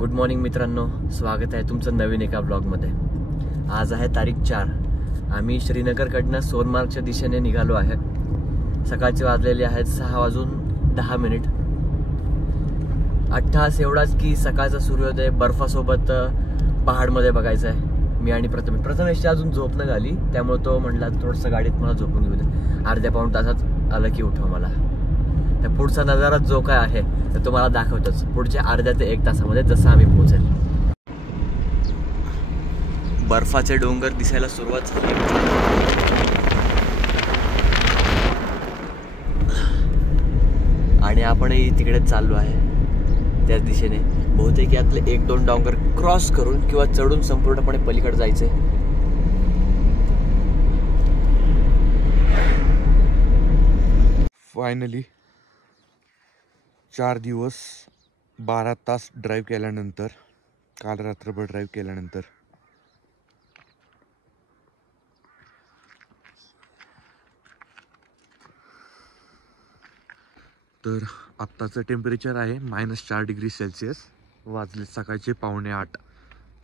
Good morning मित्रांनो, स्वागत आहे तुमचं नवीन एका ब्लॉगमध्ये। आज आहे तारीख 4। आम्ही श्रीनगरकडनं सोनमार्गच्या दिशेने निघालो आहे। सकाळचे वाजलेले आहेत 6:10। अट्टहास एवढाच की सकाळचा सूर्योदय बर्फासोबत पहाडमध्ये बघायचा आहे। मी आणि प्रथमेशची अजून झोप न झाली, त्यामुळे तो म्हटला थोडंसं गाडीत मला झोपून घेऊ दे, अर्ध्या पाऊण तासात आलं की उठव मला। तर पुढचा नजारा जो काय आहे तर तुम्हाला दाखवतोच पुढच्या अर्ध्या ते 1 तासामध्ये, जसं आम्ही पोहोचेल। बर्फाचे डोंगर दिसायला सुरुवात झाली आणि आपणही तिकडे चाललो आहे त्याच दिशेने। बहुतेक यातले 1-2 डोंगर क्रॉस करून किंवा चढून संपूर्णपणे पलीकडे जायचंय। फायनली 4 दिवस 12 तास ड्राईव्ह केल्यानंतर, काल रात्रभर ड्राईव्ह केल्यानंतर तर आत्ताचं टेम्परेचर आहे -4 डिग्री सेल्सिअस। वाजले सकाळचे 7:45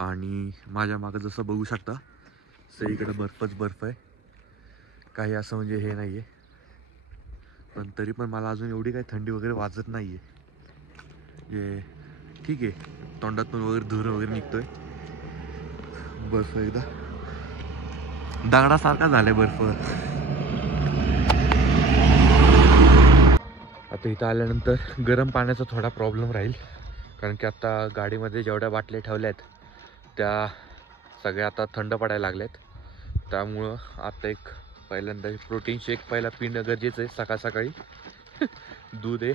आणि माझ्या मागं जसं बघू शकता सगळीकडे बर्फच बर्फ आहे। काही असं म्हणजे हे नाही आहे, पण तरी पण मला अजून एवढी काही थंडी वगैरे वाजत नाही आहे। जे ठीक आहे, तोंडातून वगैरे धूर वगैरे निघतोय। बर्फ एकदा दगडासारखा झालाय बर्फ। आता इथं आल्यानंतर गरम पाण्याचा थोडा प्रॉब्लेम राहील, कारण की आता गाडीमध्ये जेवढ्या बाटल्या ठेवल्यात त्या सगळ्या आता थंड पडायला लागल्यात। त्यामुळं आता एक पहिल्यांदा प्रोटीन शेक पहिला पिणं गरजेचं आहे सकाळ सकाळी। दूध आहे।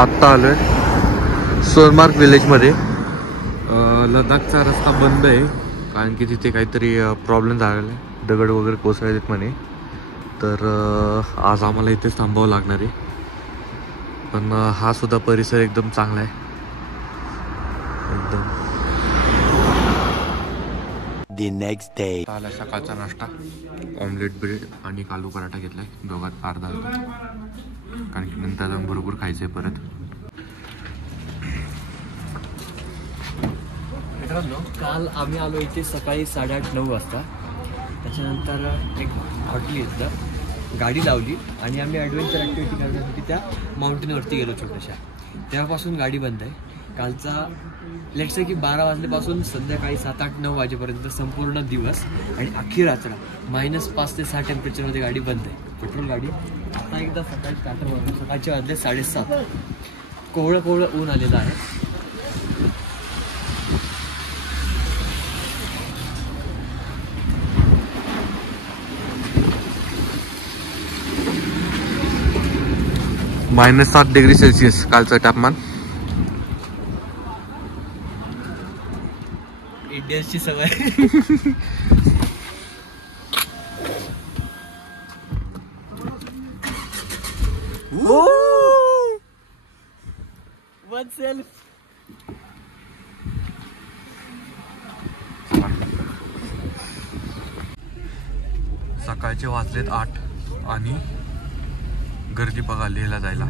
आत्ता आलोय सोनमार्ग विलेजमध्ये। लडाखचा रस्ता बंद आहे कारण की तिथे काहीतरी प्रॉब्लेम झालेला आहे, दगड वगैरे कोसळलेत म्हणे। तर आज आम्हाला इथेच थांबावं लागणार आहे, पण हा सुद्धा परिसर एकदम चांगला आहे एकदम। द नेक्स्ट डे आला सकाळचा नाश्ता, ऑमलेट ब्रेड आणि आलू पराठा घेतलाय, दोघात अर्धा, कारण की नंतर जाऊन भरपूर खायचंय परत। मित्रांनो, काल आम्ही आलो इथे सकाळी 8:30-9 वाजता। त्याच्यानंतर एक हॉटेल घेतलं, गाडी लावली आणि आम्ही ॲडव्हेंचर ॲक्टिव्हिटी करण्यासाठी त्या माउंटेनवरती गेलो छोट्याशा। तेव्हापासून गाडी बंद आहे। कालचा लेट्स से की 12 वाजल्यापासून संध्याकाळी 7-8-9 वाजेपर्यंत संपूर्ण दिवस आणि अख्खी रात्र -5 ते 6 टेम्परेचरमध्ये गाडी बंद आहे, पेट्रोल गाडी। आता एकदा सकाळी स्टार्टर वाजले, सकाळचे वाजले 7:30। कोवळं कोवळं ऊन आलेलं आहे। -7 डिग्री सेल्सिअस कालचं तापमान। इंडियन्सची सवय। One self. सकाळचे वाजलेत 8 आणि गर्दी बघा लेहला जायला।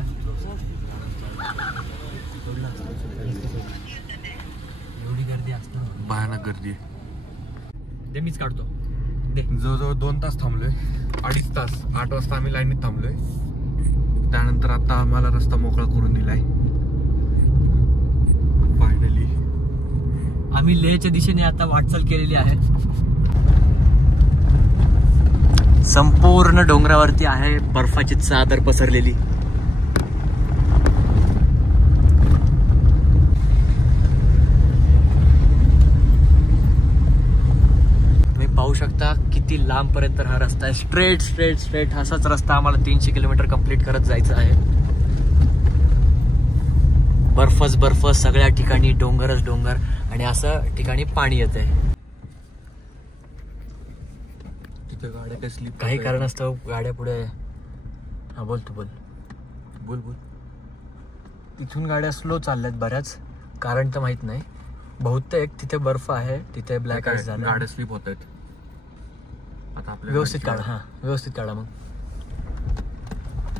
एवढी गर्दी असणार, भयानक गर्दी आहे। ते मीच काढतो। जवळजवळ 2 तास थांबलोय, 2.5 तास। 8 वाजता आम्ही लाईनीत थांबलोय, त्यानंतर आता आम्हाला रस्ता मोकळा करून दिलाय फायनली। आम्ही लेहच्या दिशेने आता वाटचाल केलेली आहे। संपूर्ण डोंगरावरती आहे बर्फाची चादर पसरलेली। पाहू शकता किती लांबपर्यंत हा रस्ता आहे. स्ट्रेट स्ट्रेट स्ट्रेट असाच रस्ता आम्हाला 300 किलोमीटर कंप्लीट करत जायचं आहे. बर्फच बर्फ सगळ्या ठिकाणी, डोंगरच डोंगर आणि असं ठिकाणी पाणी येत आहे. तिथे गाड्या कसली काही कारणास्तव गाड्या पुढे. हा बोल तू बोल बोल बोल. तिथून गाड्या स्लो चालल्यात बऱ्याच, कारण तर माहित नाही. बहुतेक तिथे बर्फ आहे, तिथे ब्लॅक आईस झालं, गाड्या स्लिप होत आहेत. आता आपल्या व्यवस्थित काढा. हा व्यवस्थित काढा. मग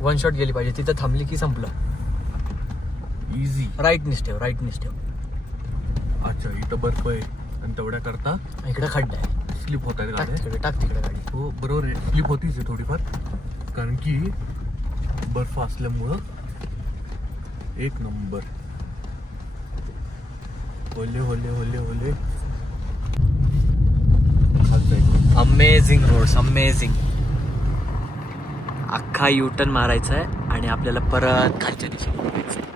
वन शॉट गेली पाहिजे. तिथे थांबली की संपलं. इझी. राईट निष्ठेव, राईट निष्ठेव. अच्छा इथं बर्फ आहे आणि तेवढ्या करता इकडे खड्डा आहे, स्लिप होत आहेत टाक गाड्या. तिकडे, टाक तिकडे गाडी. हो बरोबर आहे, स्लिप होतीच आहे थोडीफार, कारण की बर्फ असल्यामुळं. एक नंबर. होले होले होले होले. Amazing roads, amazing. अख्खा युटर्न मारायचा आहे आणि आपल्याला परत खालच्या दिशेने जायचं आहे.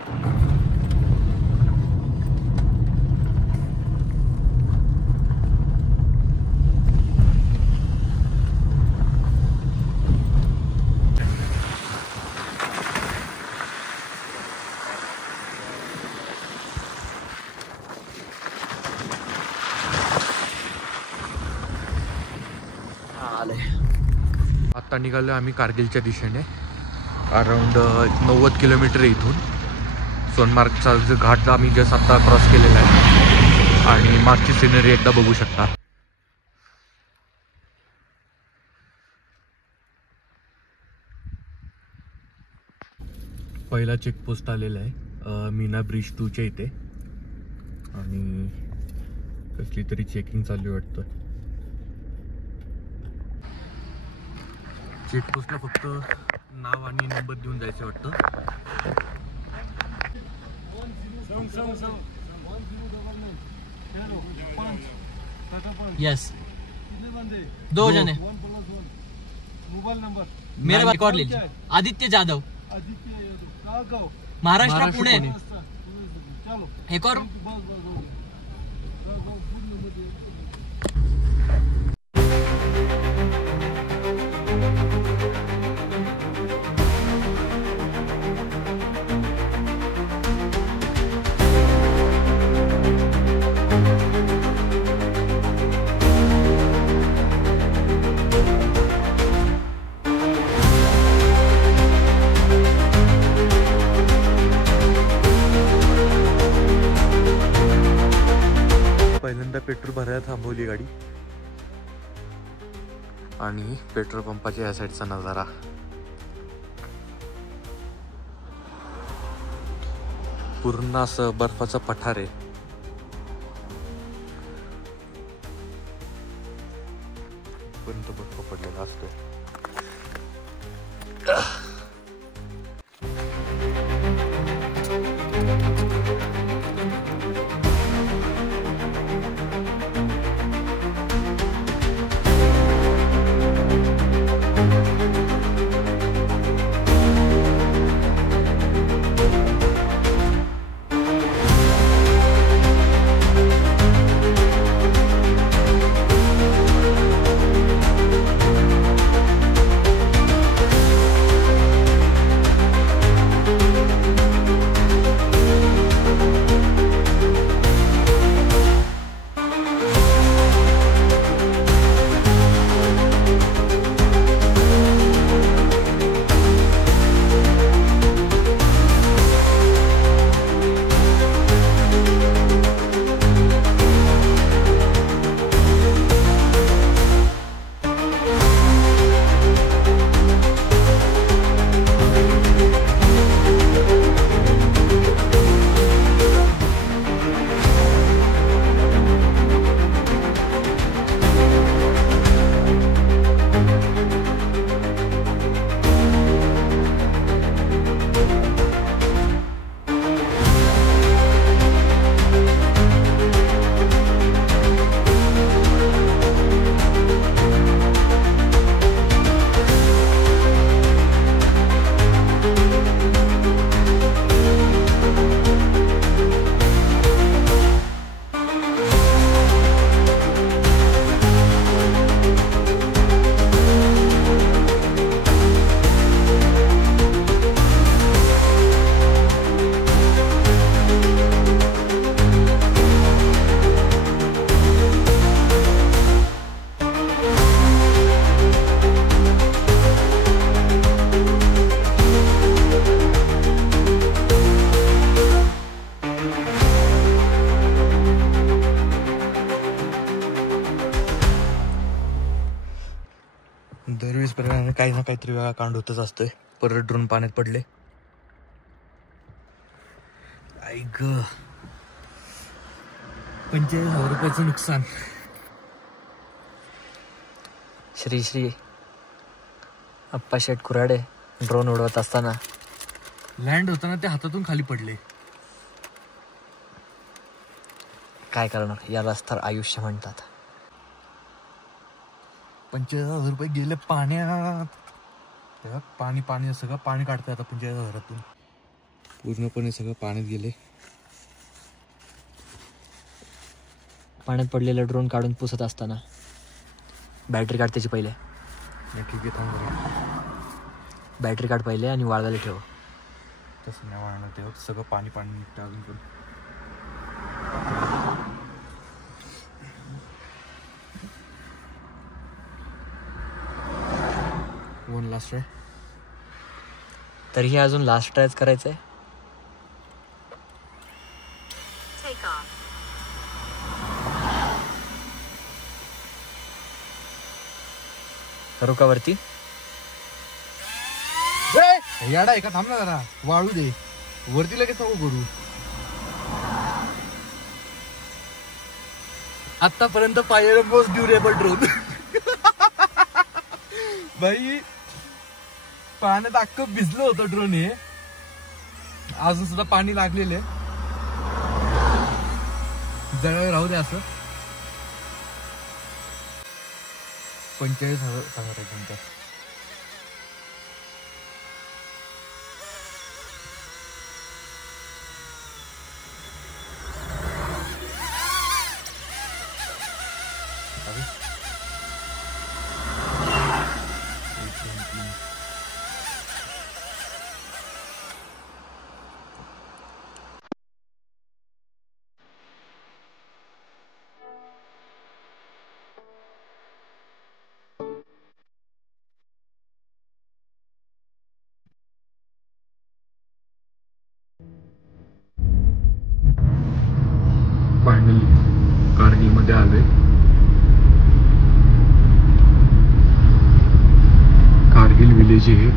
आता निघालो आम्ही कारगिलच्या दिशेने. अराउंड 90 किलोमीटर आहे इथून. सोनमार्गचा जो घाट आम्ही जस्ट आता क्रॉस केलेला आहे आणि मागची सिनरी एकदा बघू शकता. पहिला चेकपोस्ट आलेला आहे मीना ब्रिज 2च्या इथे आणि कसली तरी चेकिंग चालू वाटतं. चेकपोस्टला फक्त नाव आणि नंबर देऊन जायचं वाटतं. यस 2 जने. मेरा रिकॉर्ड लीजिए. आदित्य जाधव, महाराष्ट्र पुणे. एक और. पहिल्यांदा पेट्रोल भरायला थांबवली गाडी आणि पेट्रोल पंपाच्या या साईडचा नजारा. पूर्ण असं बर्फाचा पठार आहे. पर्यंत बर्फ पडलेला असतो. दरवेळेस प्रमाणे काही ना काहीतरी वेगळा कांड होतच असतोय. परत ड्रोन पाण्यात पडले. ऐक 45,000 रुपयाचं नुकसान. श्री श्री अप्पा शेठ कुऱ्हाडे ड्रोन उडवत असताना लँड होताना ते हातातून खाली पडले. काय करणार, यालाच तर आयुष्य म्हणतात. 45,000 रुपये गेले पाण्यात. पाणी पाणी सगळं पाणी काढतंय आता 45,000तून. पूर्णपणे सगळं पाण्यात गेले. पाण्यात पडलेला ड्रोन काढून पुसत असताना बॅटरी काढ त्याची पहिले. ठीक आहे थांब. बॅटरी काढ पहिले आणि वाळवायला ठेव. तसं नाही वाळणार ते सगळं पाणी पाणी निघतं अजून पण. One last try. तरीही अजून लास्ट ट्रायच करायचंय. करू का वरती? याडा एका थांब ना जरा, वाळू दे. वरती लगेच नको करू. आतापर्यंत पाहिलेलं मोस्ट ड्युरेबल ड्रोन. भाई पाण्यात अख्खं भिजलं होतं ड्रोन. हे अजून सुद्धा पाणी लागलेले. जरा राहू दे असं. 45,000 सांगत आहे तुमचा. फायनली कारगिलमध्ये आलोय. कारगिल विलेज हे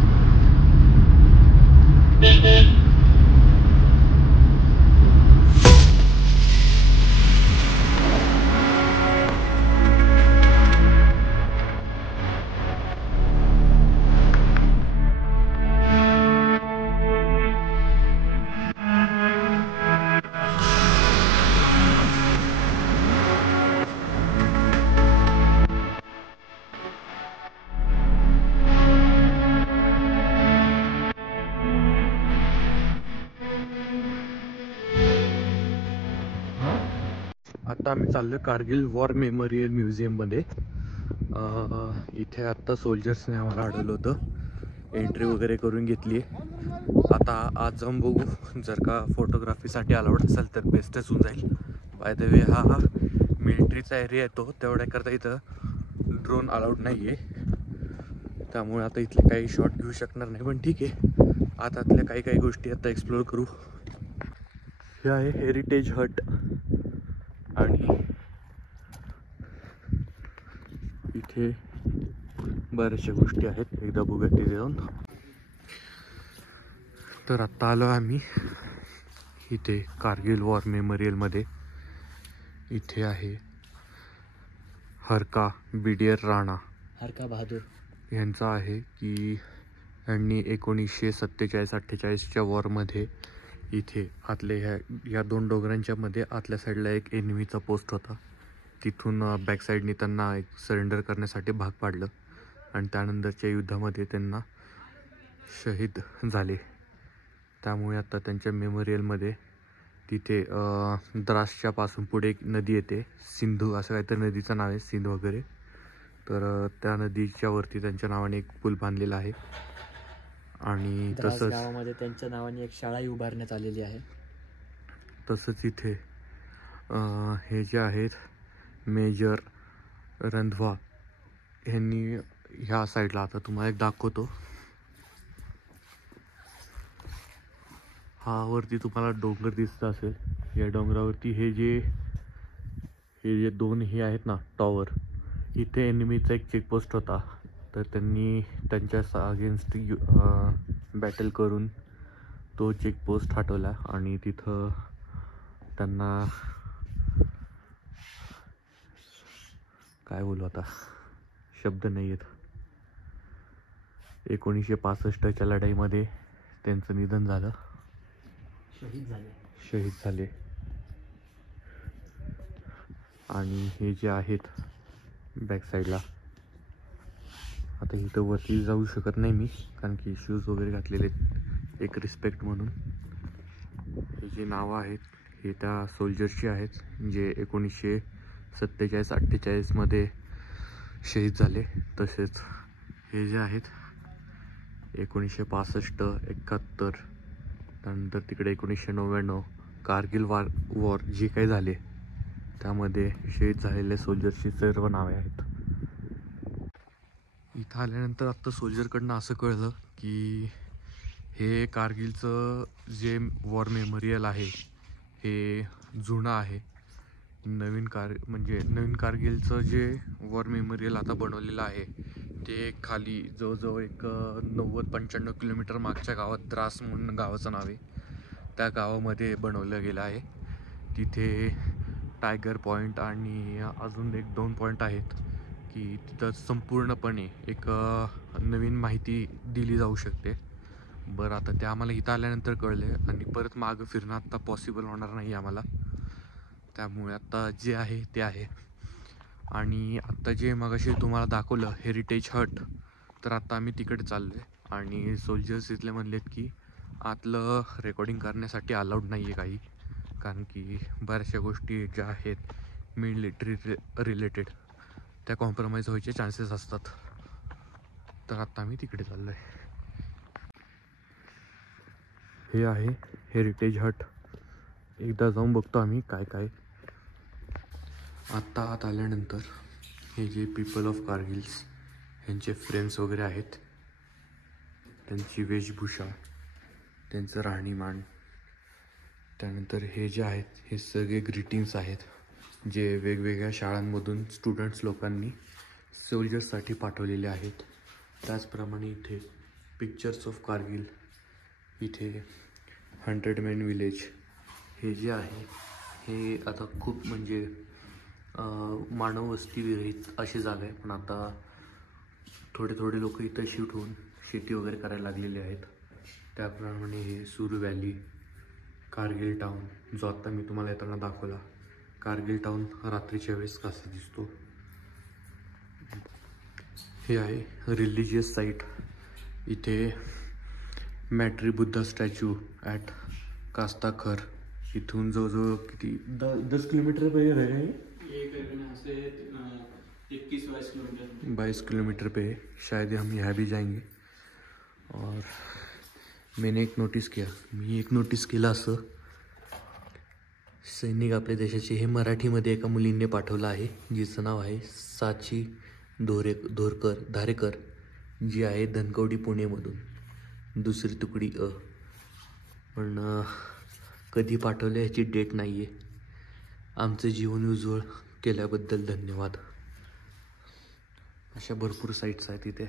आता आम्ही चाललोय कारगिल वॉर मेमोरियल म्युझियममध्ये. इथे आत्ता सोल्जर्सने आम्हाला अडवलं होतं. एंट्री वगैरे करून घेतली. आता आज जाऊन बघू, जर का फोटोग्राफीसाठी अलाउड असेल तर बेस्टच होऊन जाईल. बाय द वे हा मिलिटरीचा एरिया येतो, तेवढ्याकरता इथं ड्रोन अलाउड नाही आहे. त्यामुळे आता इथले काही शॉट घेऊ शकणार नाही. पण ठीक आहे, आतातल्या काही गोष्टी आता एक्सप्लोअर करू. हे आहे हेरिटेज हट. आणि इथे बऱ्याचशा गोष्टी आहेत. एकदा बघूया तिथे जाऊन. तर आत्ता आलो आम्ही इथे कारगिल वॉर मेमोरियलमध्ये. इथे आहे हरका बिडियर राणा. हरका बहादूर यांचं आहे की यांनी 1947-48च्या वॉरमध्ये इथे आतल्या ह्या दोन डोंगरांच्या मध्ये आतल्या साईडला एक एनिमीचा पोस्ट होता. तिथून बॅक साईडने त्यांना एक सरेंडर करण्यासाठी भाग पाडलं आणि त्यानंतरच्या युद्धामध्ये त्यांना शहीद झाले. त्यामुळे आता त्यांच्या मेमोरियलमध्ये तिथे द्रासच्या पासून पुढे एक नदी येते, सिंधू असं काहीतरी नदीचं नाव आहे, सिंध वगैरे. तर त्या नदीच्या वरती त्यांच्या नावाने एक पूल बांधलेला आहे. आणि तसंच गावामध्ये त्यांच्या नावाने एक शाळाही उभारण्यात आलेली आहे. तसंच इथे हे जे आहेत मेजर रंधवा यांनी ह्या साईडला, आता तुम्हाला एक दाखवतो. हा वरती तुम्हाला डोंगर दिसत असेल. या डोंगरावरती हे जे दोन हे आहेत ना टॉवर, इथे एनिमीचा एक चेकपोस्ट होता. तर त्यांनी त्यांच्या अगेन्स्ट बॅटल करून तो चेकपोस्ट हटवला आणि तिथं त्यांना काय बोलू आता, शब्द नाही आहेत. 1965च्या लढाईमध्ये त्यांचं निधन झालं, शहीद झाले. आणि हे जे आहेत बॅक साईडला, आता इथं वरती जाऊ शकत नाही मी कारण की शूज वगैरे घातलेले आहेत, एक रिस्पेक्ट म्हणून. हे जे नावं आहेत हे त्या सोल्जर्सची आहेत जे 1947-48 मध्ये शहीद झाले. तसेच हे जे आहेत 1965-71, त्यानंतर तिकडे 1999 कारगिल वॉर जे काही झाले त्यामध्ये शहीद झालेले सोल्जर्सची सर्व नावे आहेत. इथं आल्यानंतर आत्ता सोल्जरकडनं असं कळलं की हे कारगिलचं जे वॉर मेमोरियल आहे हे जुनं आहे. नवीन कारगिलचं जे वॉर मेमोरियल आता बनवलेलं आहे ते खाली जवळजवळ एक 90-95 किलोमीटर मागच्या गावात द्रास म्हणून गावाचं नाव आहे, त्या गावामध्ये बनवलं गेलं आहे. तिथे टायगर पॉईंट आणि अजून 1-2 पॉईंट आहेत की तिथं संपूर्णपणे एक नवीन माहिती दिली जाऊ शकते. बरं, आता ते आम्हाला इथं आल्यानंतर कळले आणि परत मागं फिरणं आत्ता पॉसिबल होणार नाही आम्हाला, त्यामुळे आत्ता जे आहे ते आहे. आणि आत्ता जे मगाशी तुम्हाला दाखवलं हेरिटेज हट, तर आत्ता आम्ही तिकडे चाललो आहे. आणि सोल्जर्स इथले म्हणलेत की आतलं रेकॉर्डिंग करण्यासाठी अलाउड नाही आहे काही, कारण की बऱ्याचशा गोष्टी ज्या आहेत मिलिटरी रिलेटेड त्या कॉम्प्रोमाइज व्हायचे चान्सेस असतात. तर आत्ता आम्ही तिकडे चाललो आहे. हे आहे हेरिटेज हट, एकदा जाऊन बघतो आम्ही काय काय. आत्ता आत आल्यानंतर हे जे पीपल ऑफ कारगिल्स यांचे फ्रेम्स वगैरे आहेत, त्यांची वेशभूषा, त्यांचं राहणीमान, त्यानंतर हे जे आहेत हे सगळे ग्रीटिंग्स आहेत जे वेगवेगळ्या शाळांमधून स्टुडंट्स लोकांनी सोल्जर्ससाठी पाठवलेले आहेत. त्याचप्रमाणे इथे पिक्चर्स ऑफ कारगिल, इथे 100 मेन विलेज, हे जे आहे हे आता खूप म्हणजे मानव वस्ती विरहित अशी जागा आहे, पण आता थोडे लोक इथं शिफ्ट होऊन शेती वगैरे करायला लागलेले आहेत. त्याप्रमाणे हे सुरू व्हॅली, कारगिल टाऊन जो आत्ता मी तुम्हाला येताना दाखवला, कारगिल टाऊन रात्रीच्या वेळेस कसा दिसतो. हे आहे रिलिजियस साईट, इथे मॅट्री बुद्धा स्टॅच्यू ॲट कास्ताखर, इथून जवळजवळ किती 10 किलोमीटर पे है, 22 किलोमीटर पे है. शायद हम यहाँ भी जाएंगे. और मी एक नोटीस केलं असं, सैनिक आपल्या देशाचे हे मराठीमध्ये एका मुलींनी पाठवलं आहे जिचं नाव आहे साची धारेकर, जी आहे धनकवडी पुणेमधून, 2री तुकडी अ. पण कधी पाठवलं ह्याची डेट नाही आहे. आमचं जीवन उज्ज्वल केल्याबद्दल धन्यवाद. अशा भरपूर साईट्स आहेत इथे.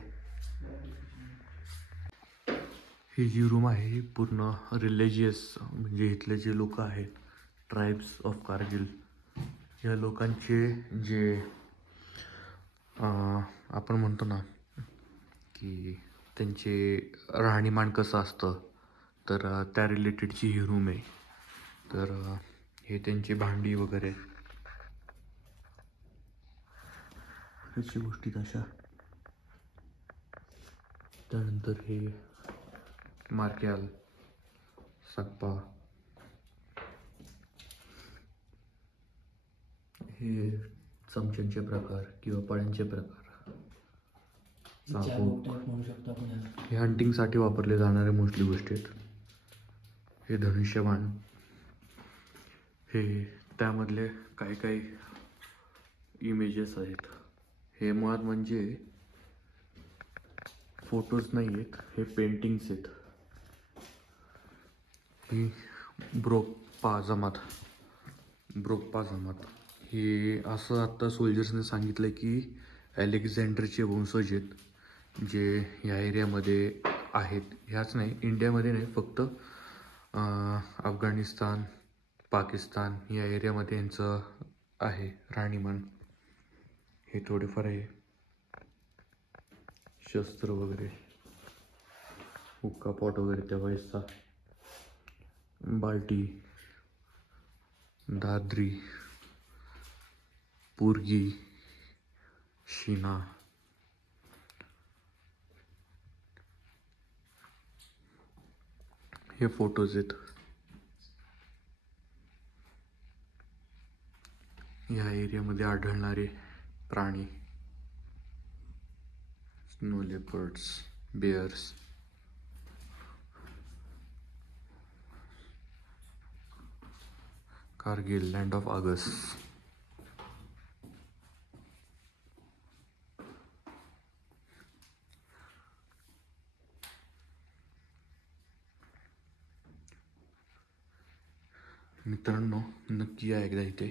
ही जी रूम आहे पूर्ण रिलिजियस, म्हणजे इथले जे लोक आहेत ट्राईब्स ऑफ कारगिल, या लोकांचे जे आपण म्हणतो ना की त्यांचे राहणीमान कसं असतं, तर त्या रिलेटेडची ही रूम आहे. तर हे त्यांची भांडी वगैरे ह्याची गोष्टी तशा. त्यानंतर हे मार्क्याल, सकपा, हे चमच्यांचे प्रकार किंवा पळ्यांचे प्रकार, हे हंटिंगसाठी वापरले जाणारे मोस्टली गोष्टी आहेत. हे धनुष्यबाण, हे त्यामधले काही इमेजेस आहेत. हे मुळात म्हणजे फोटोज नाही आहेत, हे पेंटिंग्स आहेत. ही ब्रोकपा जमात, हे असं आत्ता सोल्जर्सने सांगितलं की अलेक्झांडरचे वंशज आहेत जे ह्या एरियामध्ये आहेत. ह्याच नाही, इंडियामध्ये नाही, फक्त अफगाणिस्तान, पाकिस्तान या एरियामध्ये यांचं आहे राहणीमान. हे थोडेफार आहे शस्त्र वगैरे, हुक्का पॉट वगैरे त्या वेळेसचा, बाल्टी, दादरी, पुरगी, शिना. हे फोटोज आहेत. या एरियामध्ये आढळणारे प्राणी, snow leopards, bears. Kargil, land of August. मित्रांनो, नक्की या एकदा इथे.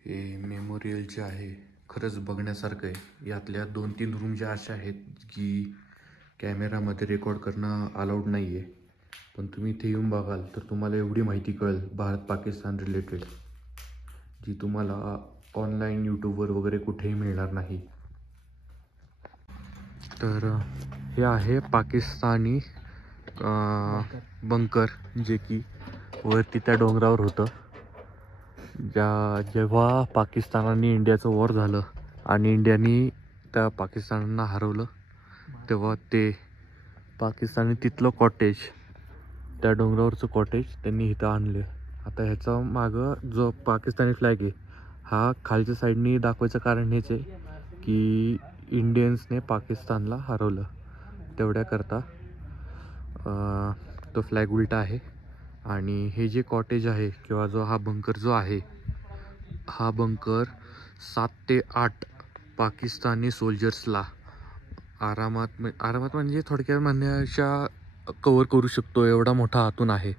हे मेमोरियल जे आहे खरंच बघण्यासारखं आहे. यातल्या 2-3 रूम ज्या अशा आहेत की कॅमेरामध्ये रेकॉर्ड करणं अलाउड नाही आहे, पण तुम्ही इथे येऊन बघाल तर तुम्हाला एवढी माहिती कळेल भारत पाकिस्तान रिलेटेड, जी तुम्हाला ऑनलाईन यूट्यूबवर वगैरे कुठेही मिळणार नाही. तर हे आहे पाकिस्तानी बंकर, जे की वरती त्या डोंगरावर होतं. जेव्हा पाकिस्तान आणि इंडियाचं वॉर झालं आणि इंडियानी त्या पाकिस्तानांना हरवलं, तेव्हा ते पाकिस्तानी तिथलं कॉटेज, त्या डोंगरावरचं कॉटेज त्यांनी इथं आणलं. आता ह्याचा मागं जो पाकिस्तानी फ्लॅग आहे, हा खालच्या साईडनी दाखवायचं कारण हेच आहे की इंडियन्सने पाकिस्तानला हरवलं. तेवढ्याकरता तो फ्लॅग उलटा आहे. आणि हे जे कॉटेज आहे किंवा जो हा बंकर जो आहे, हा बंकर 7 ते 8 पाकिस्तानी सोल्जर्सला आरामात म्हणजे थोडक्यात म्हणण्याच्या कव्हर करू शकतो, एवढा मोठा आतून आहे.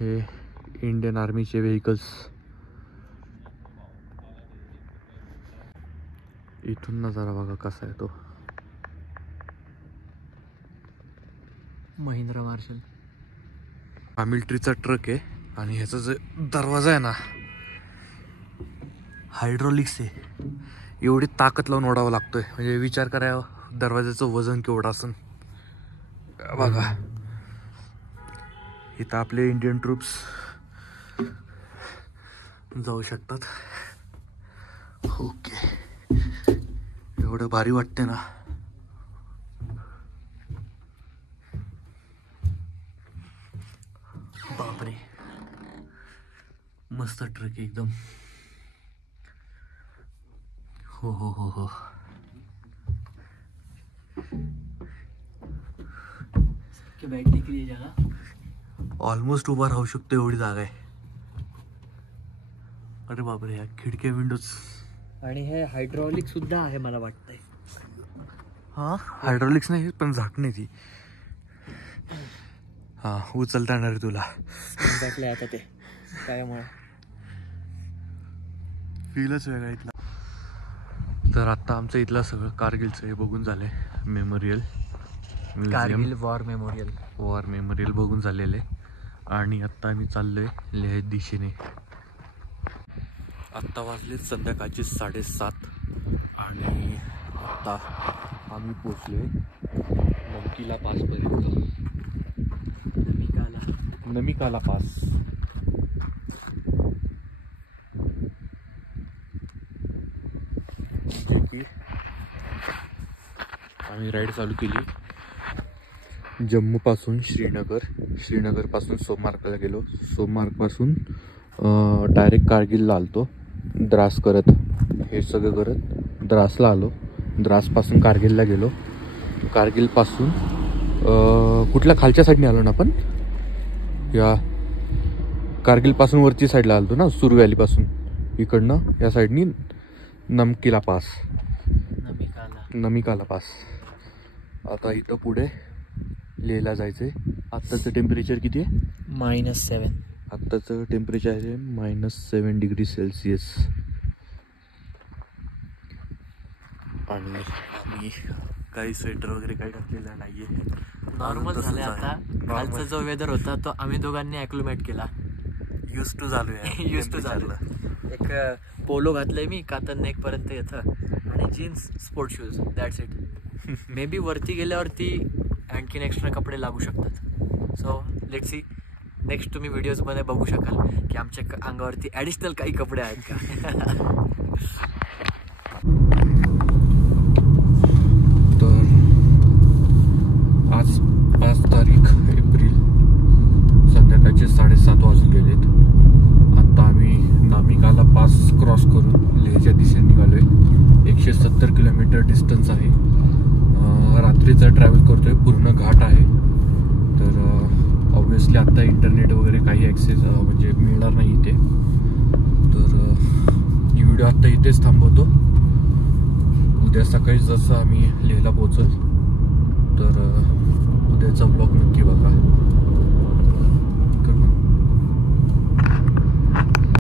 हे इंडियन आर्मीचे व्हेकल्स. इथून नजारा बघा कसा आहे तो. महिंद्रा मार्शल हा मिलिटरीचा ट्रक आहे आणि ह्याचा जो दरवाजा आहे ना, हायड्रॉलिक्स आहे. एवढी ताकद लावून ओढावं लागतोय, म्हणजे विचार करा दरवाजाचं वजन केवढं असेल बघा. इथं आपले इंडियन ट्रूप्स जाऊ शकतात. ओके, एवढं भारी वाटते ना. बापरे, मस्त ट्रक आहे एकदम. हो हो हो हो, बैठने के लिए जगह ऑलमोस्ट उभा राहू शकतो एवढी जागा आहे. अरे बापरे, या खिडक्या, विंडोज. आणि हे हायड्रॉलिक सुद्धा आहे मला वाटतंय. हा, हायड्रॉलिक्स नाही पण झाकणे ती. हा, उचलता येणार आहे तुला. टाकलंय आता ते काय मुळे, फीलच वेगळा इथला. तर आता आमचं इथलं सगळं कारगिलचं हे बघून झालंय. मेमोरियल, कारगिल वॉर मेमोरियल बघून झालेले. आणि आत्ता आम्ही चाललोय लेह दिशेने. आत्ता वाजले संध्याकाळचे 7:30 आणि आत्ता आम्ही पोचलोय नमकीला पासपर्यंत. नमिकाला पास. जे की आम्ही राईड चालू केली जम्मू पासून श्रीनगर पासून सोममार्गला गेलो. सोममार्गपासून डायरेक्ट कारगिलला आलतो. द्रास करत, हे सगळं करत द्रासला आलो. द्रासपासून कारगिलला गेलो. कारगिलपासून कुठल्या खालच्या साईडने आलो ना आपण, या कारगिलपासून वरची साईडला आलतो ना, सुरू व्हॅलीपासून इकडनं या साईडनी नमकीला पास, नमिकाला पास. आता इथं पुढे लेहला जायचंय. आत्ताचं टेम्परेचर किती आहे? -7. आत्ताचं टेम्परेचर आहे -7 डिग्री सेल्सिअस. आणि मी काही स्वेटर वगैरे काही टाकलेलं नाहीये. नॉर्मल झालंय आता. कालचा जो वेदर होता तो आम्ही दोघांनी ॲक्युमेट केला. यूज टू झालो आहे. यूज टू झालं. एक पोलो घातलंय मी कातन नेक पर्यंत येतं आणि jeans sport shoes, that's it. Maybe वरती गेल्यावरती आणखीन एक्स्ट्रा कपडे लागू शकतात. So let's see. नेक्स्ट तुम्ही व्हिडिओजमध्ये बघू शकाल की आमच्या अंगावरती ॲडिशनल काही कपडे आहेत का. तर आज 5 तारीख एप्रिल, संध्याकाळचे 7:30 वाजून गेलेत. आता आम्ही नामिकाला पास क्रॉस करून लेहच्या दिशेने निघालोय. 170 किलोमीटर डिस्टन्स आहे. रात्रीचा ट्रॅव्हल करतोय. पूर्ण घाट आहे. तर ऑब्विसली आता इंटरनेट वगैरे काही ॲक्सेस म्हणजे मिळणार नाही इथे. तर ही व्हिडिओ आता इथेच थांबवतो. उद्या सकाळी जसं आम्ही लेहला पोहोचल तर उद्याचा ब्लॉग नक्की बघा.